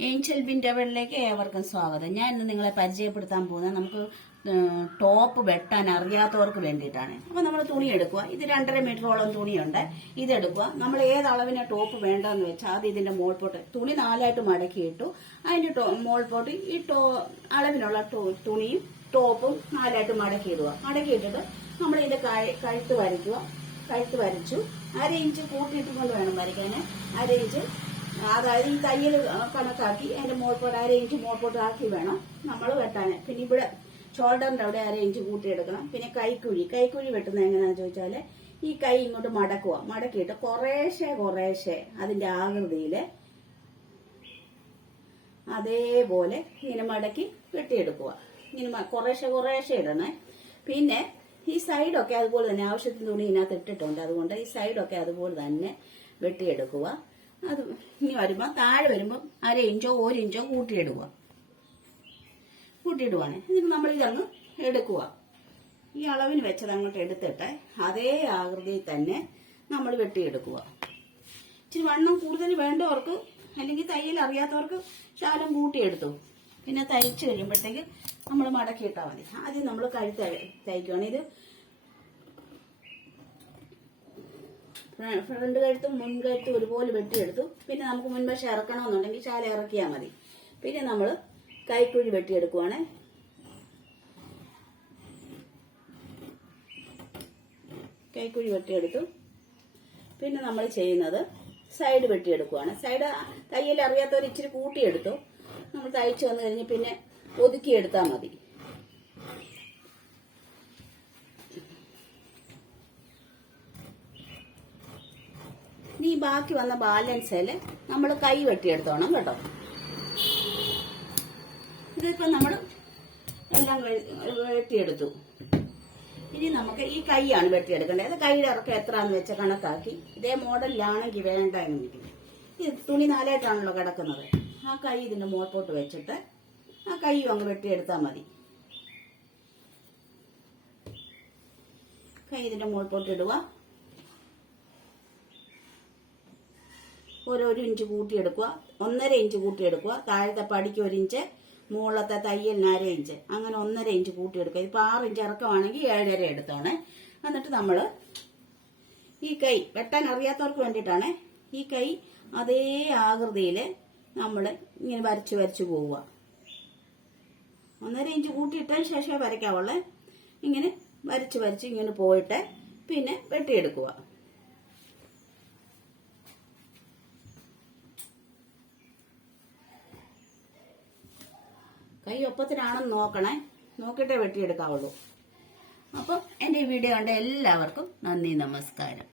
Angel വിൻഡവറിലേക്ക് ഏവർക്കും സ്വാഗതം. ഞാൻ ഇന്ന് നിങ്ങളെ പരിചയപ്പെടുത്താൻ പോകുന്നത് നമുക്ക് ടോപ്പ് വെട്ടാൻ അറിയാത്തവർക്ക് വേണ്ടിയിട്ടാണ്. അപ്പോൾ നമ്മൾ തുണി എടുക്കുക. ഇത് രണ്ടര മീറ്ററോളം തുണിയുണ്ട്. ഇതെടുക്കുക നമ്മൾ ഏത് അളവിനെ ടോപ്പ് വേണ്ടെന്ന് വെച്ചാൽ അത് ഇതിന്റെ മോൾപോട്ട് തുണി നാലായിട്ട് മടക്കിയിട്ടു അതിന്റെ ടോ മോൾപോട്ട് ഈ ടോ അളവിനുള്ള തുണിയും ടോപ്പും നാലായിട്ട് മടക്കിയിടുക മടക്കിയിട്ടിട്ട് നമ്മൾ ഇത് കഴ- കഴുത്ത് വരയ്ക്കുക. കഴുത്ത് വരച്ചു. അര ഇഞ്ച് കൂട്ടിയിട്ട് കൊണ്ട് വേണം വരയ്ക്കാൻ അര ഇഞ്ച് അതായത് ഈ തയ്യൽ കണക്കാക്കി അതിന്റെ മോൾപോട്ട് അര ഇഞ്ച് മോൾപോട്ട് വേണം നമ്മൾ വെട്ടാൻ പിന്നെ ഇവിടെ ഷോൾഡറിന്റെ അവിടെ അര ഇഞ്ച് കൂട്ടിയെടുക്കണം. പിന്നെ കൈക്കുഴി. കൈക്കുഴി വെട്ടുന്നത് എങ്ങനെയാണെന്ന് ചോദിച്ചാൽ ഈ കൈ ഇങ്ങോട്ട് മടക്കുക മടക്കിയിട്ട് കുറേശ്ശെ കുറേശ്ശെ അതിന്റെ ആകൃതിയിൽ അതേപോലെ ഇങ്ങനെ മടക്കി വെട്ടിയെടുക്കുക ഇങ്ങനെ കുറേശ്ശെ കുറേശ്ശെ ഇടണേ. പിന്നെ ഈ സൈഡൊക്കെ അതുപോലെ തന്നെ ആവശ്യത്തിന് തുണി ഇതിനകത്ത് ഇട്ടിട്ടുണ്ട്. അതുകൊണ്ട് ഈ സൈഡൊക്കെ അതുപോലെ തന്നെ വെട്ടിയെടുക്കുക അത് ഇനി വരുമ്പോൾ താഴെ വരുമ്പോൾ അര ഇഞ്ചോ ഒരു ഇഞ്ചോ കൂട്ടിയിടുക. കൂട്ടിയിടുവാണ്. എന്നിട്ട് നമ്മൾ ഇതങ്ങ് എടുക്കുക. ഈ അളവിന് വെച്ചത് അങ്ങോട്ട് എടുത്തിട്ട് അതേ ആകൃതിയിൽ തന്നെ നമ്മൾ വെട്ടിയെടുക്കുക. ഇച്ചിരി വണ്ണം കൂടുതൽ വേണ്ടവർക്ക് അല്ലെങ്കിൽ തയ്യൽ അറിയാത്തവർക്ക് ശാലം കൂട്ടിയെടുത്തു. പിന്നെ തയ്ച്ചു കഴിയുമ്പോഴത്തേക്ക് നമ്മൾ മടക്കിയിട്ടാൽ മതി. ആദ്യം നമ്മൾ കഴുത്ത് തയ്ക്കുകയാണ് ഇത് ഫ്രണ്ട് കഴുത്തും മുൻകഴുത്തും ഒരുപോലെ വെട്ടിയെടുത്തു പിന്നെ നമുക്ക് മുൻവശം ഇറക്കണമെന്നുണ്ടെങ്കിൽ ശാല ഇറക്കിയാൽ മതി. പിന്നെ നമ്മൾ കൈക്കുഴി വെട്ടിയെടുക്കുവാണ്. കൈക്കുഴി വെട്ടിയെടുത്തു. പിന്നെ നമ്മൾ ചെയ്യുന്നത് സൈഡ് വെട്ടിയെടുക്കുവാണ്. സൈഡ് തയ്യൽ അറിയാത്തവർ ഇച്ചിരി കൂട്ടിയെടുത്തു. നമ്മൾ തയ്ച്ചു വന്നു കഴിഞ്ഞ് പിന്നെ ഒതുക്കിയെടുത്താൽ മതി. ഇനി ഈ ബാക്കി വന്ന ബാലൻസിൽ നമ്മൾ കൈ വെട്ടിയെടുത്തോണം കേട്ടോ. ഇതിപ്പോ നമ്മൾ എല്ലാം വെട്ടിയെടുത്തു. ഇനി നമുക്ക് ഈ കൈയാണ് വെട്ടിയെടുക്കേണ്ടത്. അത് കൈയുടെ ഇറക്കം എത്രയാന്ന് വെച്ച കണക്കാക്കി. ഇതേ മോഡലിലാണെങ്കിൽ വേണ്ട എങ്കിൽ ഇത് തുണി നാലായിട്ടാണല്ലോ കിടക്കുന്നത്. ആ കൈ ഇതിന്റെ മോൾപോട്ട് വെച്ചിട്ട് ആ കൈയും അങ്ങ് വെട്ടിയെടുത്താൽ മതി. കൈ ഇതിന്റെ മോൾപോട്ട് ഇടുക. ഓരോരു ഇഞ്ച് കൂട്ടിയെടുക്കുക ഒന്നര ഇഞ്ച് കൂട്ടിയെടുക്കുക. താഴത്തെ പടിക്ക് ഒരു ഇഞ്ച് മുകളിലത്തെ തയ്യലിന് അര ഇഞ്ച്. അങ്ങനെ ഒന്നര ഇഞ്ച് കൂട്ടിയെടുക്കുക. ഇപ്പം ആറ് ഇഞ്ച് ഇറക്കമാണെങ്കിൽ ഏഴര എടുത്തോണേ. എന്നിട്ട് നമ്മൾ ഈ കൈ വെട്ടാൻ അറിയാത്തവർക്ക് വേണ്ടിയിട്ടാണ് ഈ കൈ അതേ ആകൃതിയിൽ നമ്മൾ ഇങ്ങനെ വരച്ച് വരച്ച് പോവുക. ഒന്നര ഇഞ്ച് കൂട്ടിയിട്ടതിന് ശേഷമേ വരയ്ക്കാവുള്ളേ. ഇങ്ങനെ വരച്ച് വരച്ച് ഇങ്ങനെ പോയിട്ട് പിന്നെ വെട്ടിയെടുക്കുക. കൈ ഒപ്പത്തിനാണെന്ന് നോക്കണേ. നോക്കിയിട്ടേ വെട്ടിയെടുക്കാവുള്ളൂ. അപ്പം എന്റെ ഈ വീഡിയോ കണ്ട എല്ലാവർക്കും നന്ദി നമസ്കാരം.